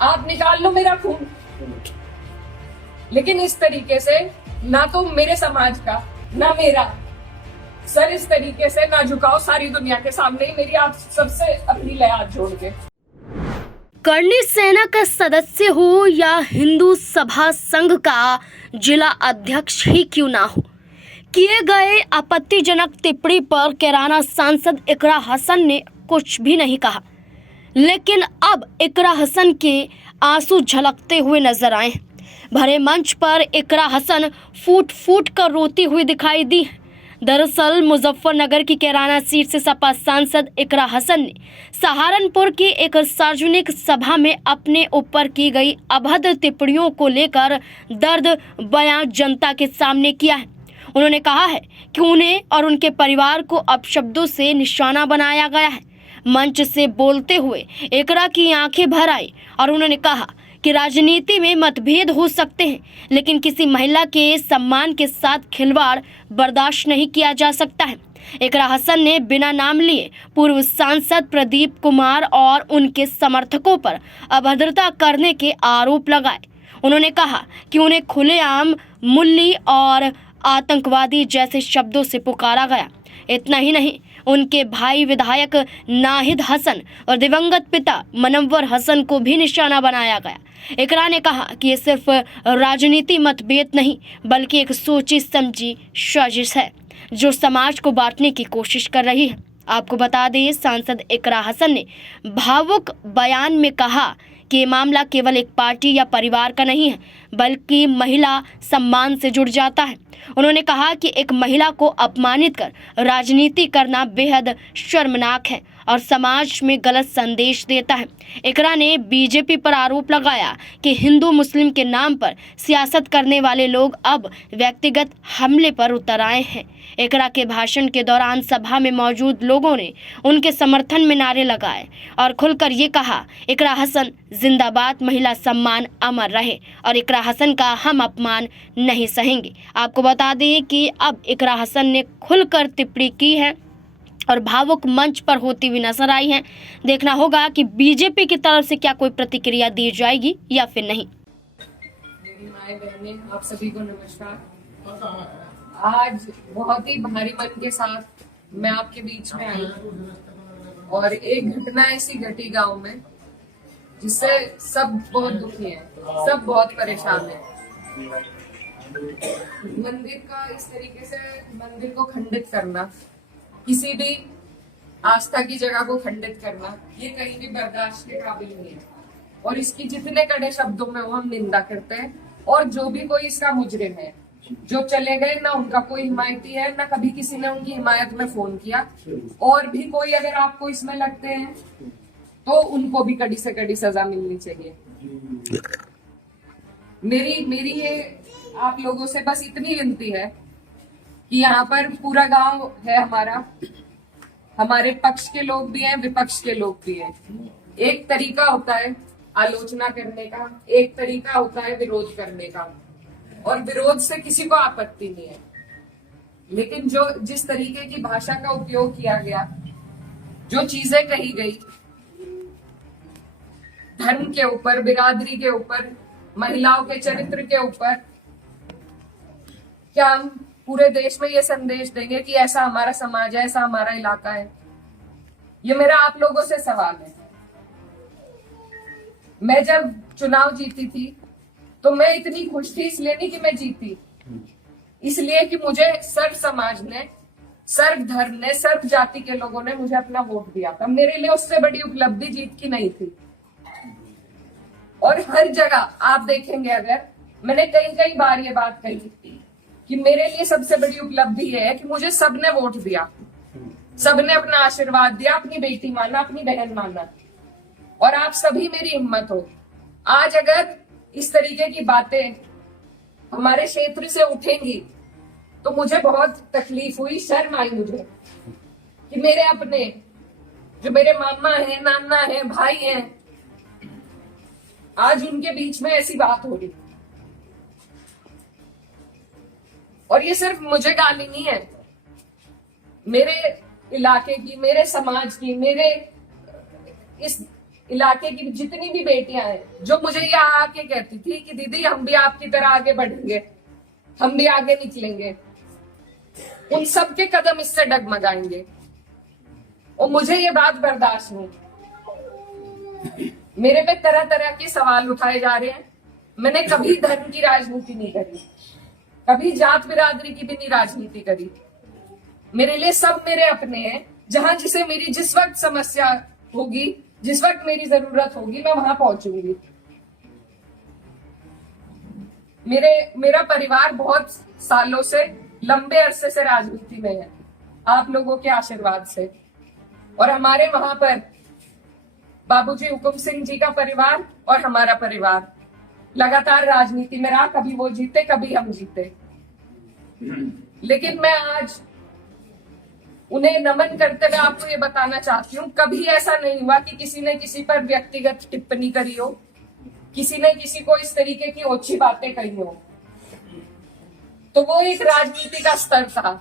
आप निकाल लो मेरा खून, लेकिन इस तरीके से ना तो मेरे समाज का ना मेरा सर इस तरीके से ना झुकाओ सारी दुनिया के सामने ही। मेरी आप सबसे अपील है हाथ जोड़ के। कर्णी सेना का सदस्य हो या हिंदू सभा संघ का जिला अध्यक्ष ही क्यों ना हो, किए गए आपत्तिजनक टिप्पणी पर कैराना सांसद इकरा हसन ने कुछ भी नहीं कहा। लेकिन अब इकरा हसन के आंसू झलकते हुए नजर आए। भरे मंच पर इकरा हसन फूट फूट कर रोती हुई दिखाई दी। दरअसल मुजफ्फरनगर की कैराना सीट से सपा सांसद इकरा हसन ने सहारनपुर की एक सार्वजनिक सभा में अपने ऊपर की गई अभद्र टिप्पणियों को लेकर दर्द बयां जनता के सामने किया है। उन्होंने कहा है कि उन्हें और उनके परिवार को अपशब्दों से निशाना बनाया गया है। मंच से बोलते हुए इकरा की आंखें भर आई और उन्होंने कहा कि राजनीति में मतभेद हो सकते हैं, लेकिन किसी महिला के सम्मान के साथ खिलवाड़ बर्दाश्त नहीं किया जा सकता है। इकरा हसन ने बिना नाम लिए पूर्व सांसद प्रदीप कुमार और उनके समर्थकों पर अभद्रता करने के आरोप लगाए। उन्होंने कहा कि उन्हें खुलेआम मुल्ली और आतंकवादी जैसे शब्दों से पुकारा गया। इतना ही नहीं, उनके भाई विधायक नाहिद हसन और दिवंगत पिता मनव्वर हसन को भी निशाना बनाया गया। इकरा ने कहा कि ये सिर्फ राजनीति मतभेद नहीं बल्कि एक सोची समझी साजिश है जो समाज को बांटने की कोशिश कर रही है। आपको बता दें, सांसद इकरा हसन ने भावुक बयान में कहा कि ये मामला केवल एक पार्टी या परिवार का नहीं है बल्कि महिला सम्मान से जुड़ जाता है। उन्होंने कहा कि एक महिला को अपमानित कर राजनीति करना बेहद शर्मनाक है और समाज में गलत संदेश देता है। इकरा ने बीजेपी पर आरोप लगाया कि हिंदू मुस्लिम के नाम पर सियासत करने वाले लोग अब व्यक्तिगत हमले पर उतर आए हैं। इकरा के भाषण के दौरान सभा में मौजूद लोगों ने उनके समर्थन में नारे लगाए और खुलकर ये कहा, इकरा हसन जिंदाबाद, महिला सम्मान अमर रहे और इकरा हसन का हम अपमान नहीं सहेंगे। आपको बता दें कि अब इकरा हसन ने खुलकर टिप्पणी की है और भावुक मंच पर होती हुई नजर आई हैं। देखना होगा कि बीजेपी की तरफ से क्या कोई प्रतिक्रिया दी जाएगी या फिर नहीं। मेरी माएं बहनें, आप सभी को नमस्कार। आज बहुत ही भारी मन के साथ मैं आपके बीच में आई और एक घटना ऐसी घटी गांव में जिससे सब बहुत दुखी हैं, सब बहुत परेशान हैं। मंदिर का इस तरीके से मंदिर को खंडित करना, किसी भी आस्था की जगह को खंडित करना, ये कहीं भी बर्दाश्त के काबिल नहीं है और इसकी जितने कड़े शब्दों में वो हम निंदा करते हैं। और जो भी कोई इसका मुजरिम है, जो चले गए, ना उनका कोई हिमायती है, ना कभी किसी ने उनकी हिमायत में फोन किया। और भी कोई अगर आपको इसमें लगते हैं तो उनको भी कड़ी से कड़ी सजा मिलनी चाहिए। मेरी ये आप लोगों से बस इतनी विनती है कि यहाँ पर पूरा गांव है हमारा, हमारे पक्ष के लोग भी हैं, विपक्ष के लोग भी हैं। एक तरीका होता है आलोचना करने का, एक तरीका होता है विरोध करने का, और विरोध से किसी को आपत्ति नहीं है। लेकिन जिस तरीके की भाषा का उपयोग किया गया, जो चीजें कही गई धर्म के ऊपर, बिरादरी के ऊपर, महिलाओं के चरित्र के ऊपर, क्या हम पूरे देश में ये संदेश देंगे कि ऐसा हमारा समाज है, ऐसा हमारा इलाका है? ये मेरा आप लोगों से सवाल है। मैं जब चुनाव जीती थी तो मैं इतनी खुश थी, इसलिए नहीं कि मैं जीती, इसलिए कि मुझे सर्व समाज ने, सर्व धर्म ने, सर्व जाति के लोगों ने मुझे अपना वोट दिया था। मेरे लिए उससे बड़ी उपलब्धि जीत की नहीं थी। और हर जगह आप देखेंगे, अगर मैंने कई बार ये बात कही कि मेरे लिए सबसे बड़ी उपलब्धि ये है कि मुझे सबने वोट दिया, सबने अपना आशीर्वाद दिया, अपनी बेटी माना, अपनी बहन माना, और आप सभी मेरी हिम्मत हो। आज अगर इस तरीके की बातें हमारे क्षेत्र से उठेंगी तो मुझे बहुत तकलीफ हुई, शर्म आई मुझे कि मेरे अपने, जो मेरे मामा हैं, नाना हैं, भाई हैं, आज उनके बीच में ऐसी बात हो रही। और ये सिर्फ मुझे गाली नहीं है, मेरे इलाके की, मेरे समाज की, मेरे इलाके की जितनी भी बेटियां हैं, जो मुझे यहाँ आके कहती थी कि दीदी हम भी आपकी तरह आगे बढ़ेंगे, हम भी आगे निकलेंगे, उन सब के कदम इससे डगमगाएंगे। और मुझे ये बात बर्दाश्त नहीं। मेरे पे तरह तरह के सवाल उठाए जा रहे हैं। मैंने कभी धर्म की राजनीति नहीं करी, कभी जात बिरादरी की भी नहीं राजनीति करी। मेरे लिए सब मेरे अपने हैं। जहां जिसे मेरी जिस वक्त समस्या होगी, जिस वक्त मेरी जरूरत होगी, मैं वहां पहुंचूंगी। मेरा परिवार बहुत सालों से, लंबे अरसे से राजनीति में है, आप लोगों के आशीर्वाद से। और हमारे वहां पर बाबूजी हुकुम सिंह जी का परिवार और हमारा परिवार लगातार राजनीति में रहा। कभी वो जीते, कभी हम जीते। लेकिन मैं आज उन्हें नमन करते हुए आपको ये बताना चाहती हूँ, कभी ऐसा नहीं हुआ कि किसी ने किसी पर व्यक्तिगत टिप्पणी करी हो, किसी ने किसी को इस तरीके की ओछी बातें कही हो। तो वो एक राजनीति का स्तर था।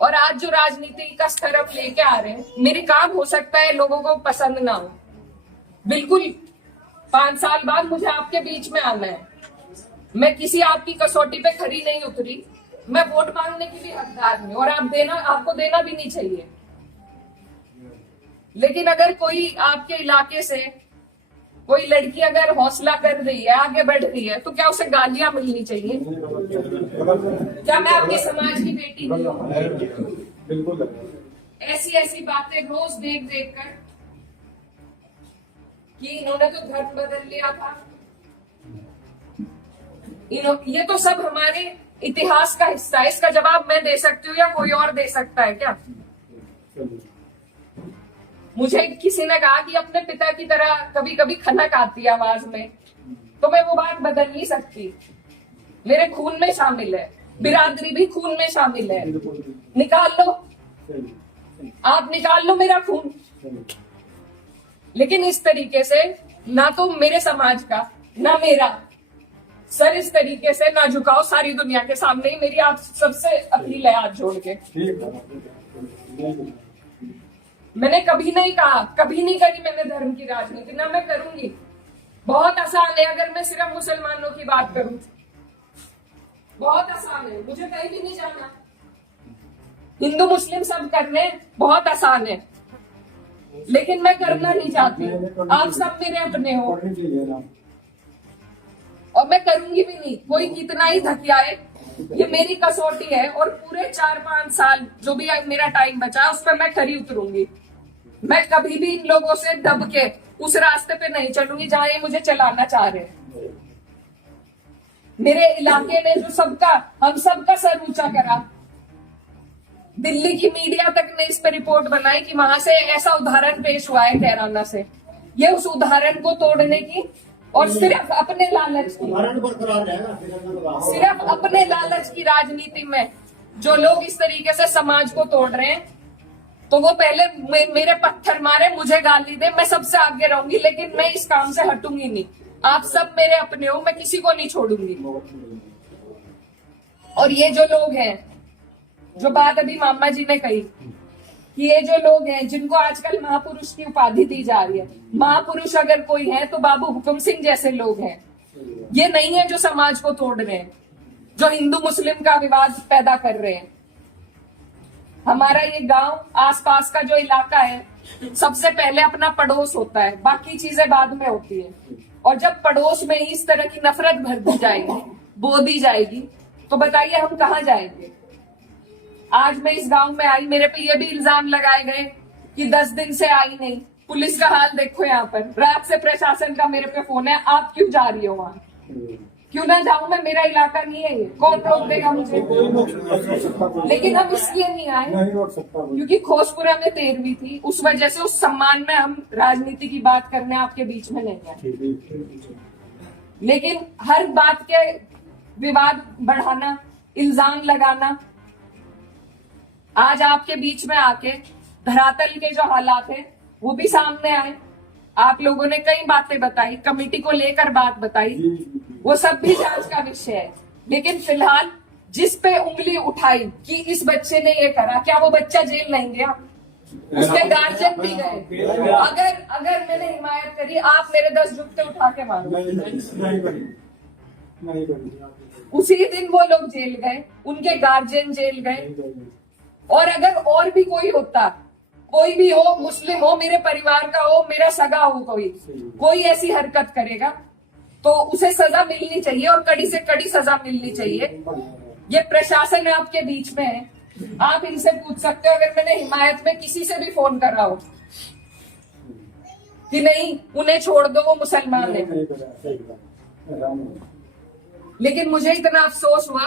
और आज जो राजनीति का स्तर अब लेके आ रहे हैं, मेरे काम हो सकता है लोगों को पसंद ना हो, बिल्कुल 5 साल बाद मुझे आपके बीच में आना है। मैं किसी आपकी कसौटी पे खरी नहीं उतरी। मैं वोट मांगने की भी हकदार हूं और आपको देना भी नहीं चाहिए। लेकिन अगर कोई आपके इलाके से कोई लड़की अगर हौसला कर रही है, आगे बढ़ रही है, तो क्या उसे गालियां मिलनी चाहिए? क्या मैं आपके समाज की बेटी नहीं हूं? बिल्कुल। ऐसी ऐसी बातें रोज देख देख कर कि इन्होंने तो धर्म बदल लिया था, ये तो सब हमारे इतिहास का हिस्सा है। इसका जवाब मैं दे सकती हूँ या कोई और दे सकता है क्या? मुझे किसी ने कहा कि अपने पिता की तरह कभी कभी खनक आती है आवाज में, तो मैं वो बात बदल नहीं सकती। मेरे खून में शामिल है, बिरादरी भी खून में शामिल है। निकाल लो, आप निकाल लो मेरा खून। लेकिन इस तरीके से ना तो मेरे समाज का, ना मेरा सर इस तरीके से ना झुकाओ सारी दुनिया के सामने ही। मेरी आप सबसे अपील है हाथ जोड़ के। मैंने कभी नहीं कहा, कभी नहीं करी मैंने धर्म की राजनीति, ना मैं करूंगी। बहुत आसान है अगर मैं सिर्फ मुसलमानों की बात करूं, बहुत आसान है, मुझे कहीं भी नहीं जाना। हिंदू मुस्लिम सब करने बहुत आसान है, लेकिन मैं करना नहीं चाहती। आप सब मेरे अपने हो और मैं करूंगी भी नहीं। कोई कितना ही धकियाए, ये मेरी कसौटी है। और पूरे 4-5 साल जो भी मेरा टाइम बचा है, उस पर मैं खरी उतरूंगी। मैं कभी भी इन लोगों से दब के उस रास्ते पे नहीं चलूंगी जहां ये मुझे चलाना चाह रहे हैं। मेरे इलाके ने जो हम सबका सर ऊंचा करा, दिल्ली की मीडिया तक ने इस पर रिपोर्ट बनाई कि वहां से ऐसा उदाहरण पेश हुआ है कैराना से। ये उस उदाहरण को तोड़ने की और सिर्फ अपने लालच की, सिर्फ अपने लालच की राजनीति में जो लोग इस तरीके से समाज को तोड़ रहे हैं, तो वो पहले मेरे पत्थर मारे, मुझे गाली दे, मैं सबसे आगे रहूंगी, लेकिन मैं इस काम से हटूंगी नहीं। आप सब मेरे अपने हो, मैं किसी को नहीं छोड़ूंगी। और ये जो लोग हैं, जो बात अभी मामा जी ने कही कि ये जो लोग हैं जिनको आजकल महापुरुष की उपाधि दी जा रही है, महापुरुष अगर कोई है तो बाबू हुकुम सिंह जैसे लोग हैं। ये नहीं है जो समाज को तोड़ रहे हैं, जो हिंदू मुस्लिम का विवाद पैदा कर रहे हैं। हमारा ये गांव, आसपास का जो इलाका है, सबसे पहले अपना पड़ोस होता है, बाकी चीजें बाद में होती है। और जब पड़ोस में ही इस तरह की नफरत भर दी जाएगी, बो दी जाएगी, तो बताइए हम कहाँ जाएंगे? आज मैं इस गांव में आई, मेरे पे ये भी इल्जाम लगाए गए कि 10 दिन से आई नहीं। पुलिस का हाल देखो यहाँ पर, रात से प्रशासन का मेरे पे फोन है, आप क्यों जा रही हो वहाँ? क्यों ना जाऊं मैं? मेरा इलाका नहीं है ये, कौन रोक देगा मुझे? लेकिन हम इसलिए नहीं आए क्योंकि खोसपुरा में 13वीं थी, उस वजह से उस सम्मान में हम राजनीति की बात करने आपके बीच में नहीं आए। लेकिन हर बात के विवाद बढ़ाना, इल्जाम लगाना, आज आपके बीच में आके धरातल के जो हालात है वो भी सामने आए। आप लोगों ने कई बातें बताई, कमेटी को लेकर बात बताई, वो सब भी जांच का विषय है। लेकिन फिलहाल जिस पे उंगली उठाई कि इस बच्चे ने ये करा, क्या वो बच्चा जेल नहीं गया? उसके गार्जियन भी गए। अगर मैंने हिमायत करी, आप मेरे 10 जुत्ते उठा के मारो। उसी दिन वो लोग जेल गए, उनके गार्जियन जेल गए। और अगर और भी कोई होता, कोई भी हो, मुस्लिम हो, मेरे परिवार का हो, मेरा सगा हो, कोई ऐसी हरकत करेगा तो उसे सजा मिलनी चाहिए, और कड़ी से कड़ी सजा मिलनी चाहिए। ये प्रशासन आपके बीच में है, आप इनसे पूछ सकते हो। अगर मैंने हिमायत में किसी से भी फोन करा हो कि नहीं उन्हें छोड़ दो, वो मुसलमान है, लेकिन मुझे इतना अफसोस हुआ